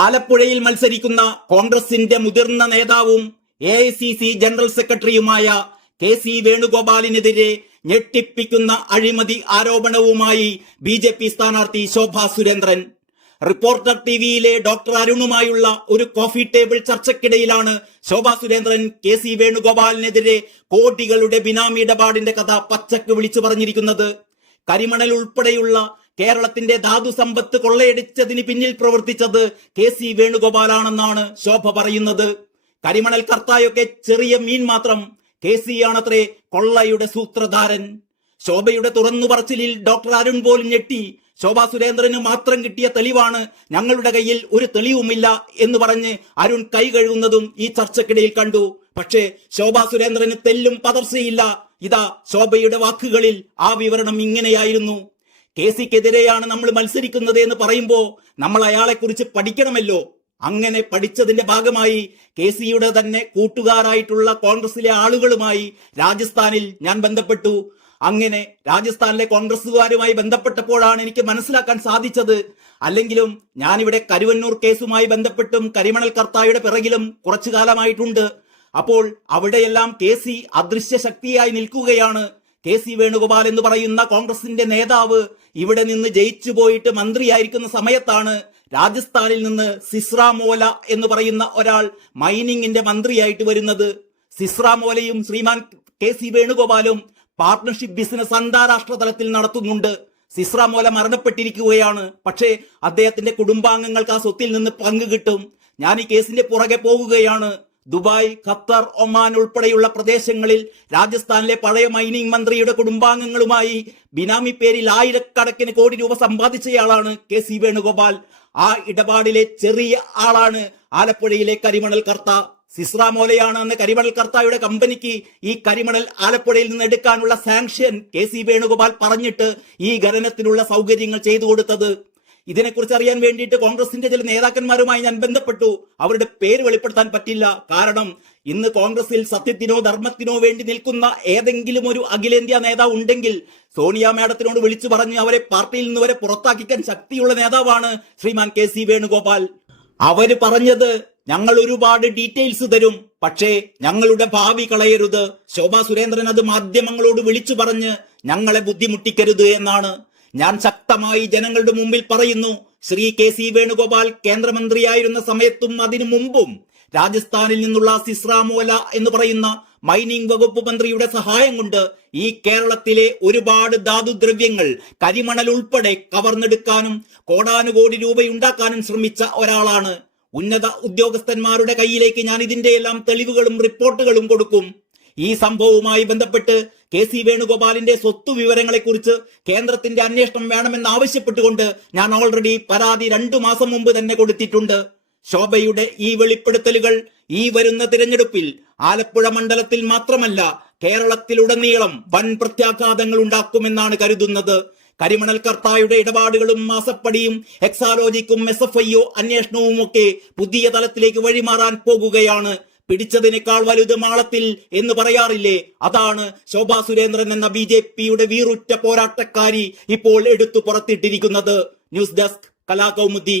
ആലപ്പുഴയിൽ മത്സരിക്കുന്ന കോൺഗ്രസിന്റെ മുതിർന്ന നേതാവും AICC ജനറൽ സെക്രട്ടറിയുമായ KC വേണുഗോപാലിനെതിരെ ഞെട്ടിപ്പിക്കുന്ന അഴിമതി ആരോപണവുമായി BJP സ്ഥാനാർത്ഥി ശോഭാ സുരേന്ദ്രൻ. റിപ്പോർട്ടർ TVയിലെ ഡോക്ടർ അരുണുമായുള്ള ഒരു കോഫി ടേബിൾ ചർച്ചയ്ക്കിടയിലാണ് ശോഭാ സുരേന്ദ്രൻ KC വേണുഗോപാലിനെതിരെ കോടികളുടെ ബിനാമി ഇടപാടിന്റെ കഥ പച്ചക്ക് വിളിച്ചു പറഞ്ഞിരിക്കുന്നത്. കരിമണൽ ഉൾപ്പെടെയുള്ള കേരളത്തിന്റെ ധാതു സമ്പത്ത് കൊള്ളയടിച്ചതിന് പിന്നിൽ പ്രവർത്തിച്ചത് KC വേണുഗോപാലാണെന്നാണ് ശോഭ പറയുന്നത്. കരിമണൽ കർത്തായൊക്കെ ചെറിയ മീൻ മാത്രം, KC ആണത്രേ കൊള്ളയുടെ സൂത്രധാരൻ. ശോഭയുടെ തുറന്നു പറച്ചിലിൽ ഡോക്ടർ അരുൺ പോലും ഞെട്ടി. ശോഭാ സുരേന്ദ്രന് മാത്രം കിട്ടിയ തെളിവാണ്, ഞങ്ങളുടെ കയ്യിൽ ഒരു തെളിവുമില്ല എന്ന് പറഞ്ഞ് അരുൺ കൈ കഴുകുന്നതും ഈ ചർച്ചക്കിടയിൽ കണ്ടു. പക്ഷേ ശോഭാ സുരേന്ദ്രന് തെല്ലും പതർച്ചയില്ല. ഇതാ ശോഭയുടെ വാക്കുകളിൽ ആ വിവരണം ഇങ്ങനെയായിരുന്നു. KCക്കെതിരെയാണ് നമ്മൾ മത്സരിക്കുന്നത് എന്ന് പറയുമ്പോ നമ്മൾ അയാളെക്കുറിച്ച് പഠിക്കണമല്ലോ. അങ്ങനെ പഠിച്ചതിന്റെ ഭാഗമായി KCയുടെ തന്നെ കൂട്ടുകാരായിട്ടുള്ള കോൺഗ്രസിലെ ആളുകളുമായി രാജസ്ഥാനിൽ ഞാൻ ബന്ധപ്പെട്ടു. അങ്ങനെ രാജസ്ഥാനിലെ കോൺഗ്രസുകാരുമായി ബന്ധപ്പെട്ടപ്പോഴാണ് എനിക്ക് മനസ്സിലാക്കാൻ സാധിച്ചത്. അല്ലെങ്കിലും ഞാനിവിടെ കരുവന്നൂർ കേസുമായി ബന്ധപ്പെട്ടും കരിമണൽ കർത്തായുടെ പിറകിലും കുറച്ചു കാലമായിട്ടുണ്ട്. അപ്പോൾ അവിടെയെല്ലാം KC അദൃശ്യ ശക്തിയായി നിൽക്കുകയാണ്. KC വേണുഗോപാൽ എന്ന് പറയുന്ന കോൺഗ്രസിന്റെ നേതാവ് ഇവിടെ നിന്ന് ജയിച്ചു പോയിട്ട് മന്ത്രിയായിരിക്കുന്ന സമയത്താണ് രാജസ്ഥാനിൽ നിന്ന് സിസ്രാമോല എന്ന് പറയുന്ന ഒരാൾ മൈനിങ്ങിന്റെ മന്ത്രിയായിട്ട് വരുന്നത്. സിസ്രാമോലയും ശ്രീമാൻ KC വേണുഗോപാലും പാർട്ണർഷിപ്പ് ബിസിനസ് അന്താരാഷ്ട്ര തലത്തിൽ നടത്തുന്നുണ്ട്. സിസ്രാമോല മരണപ്പെട്ടിരിക്കുകയാണ്. പക്ഷേ അദ്ദേഹത്തിന്റെ കുടുംബാംഗങ്ങൾക്ക് ആ സ്വത്തിൽ നിന്ന് പങ്ക് കിട്ടും. ഞാൻ ഈ കേസിന്റെ പുറകെ പോകുകയാണ്. ദുബായ്, ഖത്തർ, ഒമാൻ ഉൾപ്പെടെയുള്ള പ്രദേശങ്ങളിൽ രാജസ്ഥാനിലെ പഴയ മൈനിങ് മന്ത്രിയുടെ കുടുംബാംഗങ്ങളുമായി ബിനാമി പേരിൽ ആയിരക്കണക്കിന് കോടി രൂപ സമ്പാദിച്ചയാളാണ് KC വേണുഗോപാൽ. ആ ഇടപാടിലെ ചെറിയ ആളാണ് ആലപ്പുഴയിലെ കരിമണൽ കർത്ത. സിസ്രാമോലയാണ് അന്ന് കരിമണൽ കർത്തായുടെ കമ്പനിക്ക് ഈ കരിമണൽ ആലപ്പുഴയിൽ നിന്ന് എടുക്കാനുള്ള സാങ്ഷൻ KC വേണുഗോപാൽ പറഞ്ഞിട്ട് ഈ ഖനനത്തിനുള്ള സൗകര്യങ്ങൾ ചെയ്തു കൊടുത്തത്. ഇതിനെക്കുറിച്ച് അറിയാൻ വേണ്ടിയിട്ട് കോൺഗ്രസിന്റെ ചില നേതാക്കന്മാരുമായി ഞാൻ ബന്ധപ്പെട്ടു. അവരുടെ പേര് വെളിപ്പെടുത്താൻ പറ്റില്ല. കാരണം ഇന്ന് കോൺഗ്രസിൽ സത്യത്തിനോ ധർമ്മത്തിനോ വേണ്ടി നിൽക്കുന്ന ഏതെങ്കിലും ഒരു അഖിലേന്ത്യാ നേതാവ് ഉണ്ടെങ്കിൽ സോണിയ മാഡത്തിനോട് വിളിച്ചു പറഞ്ഞ് അവരെ പാർട്ടിയിൽ നിന്ന് വരെ പുറത്താക്കിക്കാൻ ശക്തിയുള്ള നേതാവാണ് ശ്രീമാൻ KC വേണുഗോപാൽ. അവര് പറഞ്ഞത്, ഞങ്ങൾ ഒരുപാട് ഡീറ്റെയിൽസ് തരും, പക്ഷേ ഞങ്ങളുടെ ഭാവി കളയരുത്. ശോഭാ സുരേന്ദ്രൻ അത് മാധ്യമങ്ങളോട് വിളിച്ചു പറഞ്ഞ് ഞങ്ങളെ ബുദ്ധിമുട്ടിക്കരുത് എന്നാണ്. ഞാൻ ശക്തമായി ജനങ്ങളുടെ മുമ്പിൽ പറയുന്നു, ശ്രീ KC വേണുഗോപാൽ കേന്ദ്രമന്ത്രിയായിരുന്ന സമയത്തും അതിനു മുമ്പും രാജസ്ഥാനിൽ നിന്നുള്ള സിസ്രാമോല എന്ന് പറയുന്ന മൈനിങ് വകുപ്പ് മന്ത്രിയുടെ സഹായം കൊണ്ട് ഈ കേരളത്തിലെ ഒരുപാട് ധാതുദ്രവ്യങ്ങൾ, കരിമണൽ ഉൾപ്പെടെ കവർന്നെടുക്കാനും കോടാനുകോടി രൂപയുണ്ടാക്കാനും ശ്രമിച്ച ഒരാളാണ്. ഉന്നത ഉദ്യോഗസ്ഥന്മാരുടെ കയ്യിലേക്ക് ഞാൻ ഇതിന്റെ എല്ലാം തെളിവുകളും റിപ്പോർട്ടുകളും കൊടുക്കും. ഈ സംഭവവുമായി ബന്ധപ്പെട്ട് KC വേണുഗോപാലിന്റെ സ്വത്ത് വിവരങ്ങളെക്കുറിച്ച് കേന്ദ്രത്തിന്റെ അന്വേഷണം വേണമെന്ന് ആവശ്യപ്പെട്ടുകൊണ്ട് ഞാൻ ഓൾറെഡി പരാതി 2 മാസം മുമ്പ് തന്നെ കൊടുത്തിട്ടുണ്ട്. ശോഭയുടെ ഈ വെളിപ്പെടുത്തലുകൾ ഈ വരുന്ന തിരഞ്ഞെടുപ്പിൽ ആലപ്പുഴ മണ്ഡലത്തിൽ മാത്രമല്ല കേരളത്തിലുടനീളം വൻ പ്രത്യാഘാതങ്ങൾ ഉണ്ടാക്കുമെന്നാണ് കരുതുന്നത്. കരിമണൽ കർത്തായുടെ ഇടപാടുകളും മാസപ്പടിയും എക്സാലോജിക്കും SFIO അന്വേഷണവും ഒക്കെ പുതിയ തലത്തിലേക്ക് വഴിമാറാൻ പോകുകയാണ്. പിടിച്ചതിനേക്കാൾ വലുത് മാളത്തിൽ എന്ന് പറയാറില്ലേ, അതാണ് ശോഭാ സുരേന്ദ്രൻ എന്ന BJPയുടെ വീറുറ്റ പോരാട്ടക്കാരി ഇപ്പോൾ എടുത്തു പുറത്തിട്ടിരിക്കുന്നത്. News desk Kalakaumudi.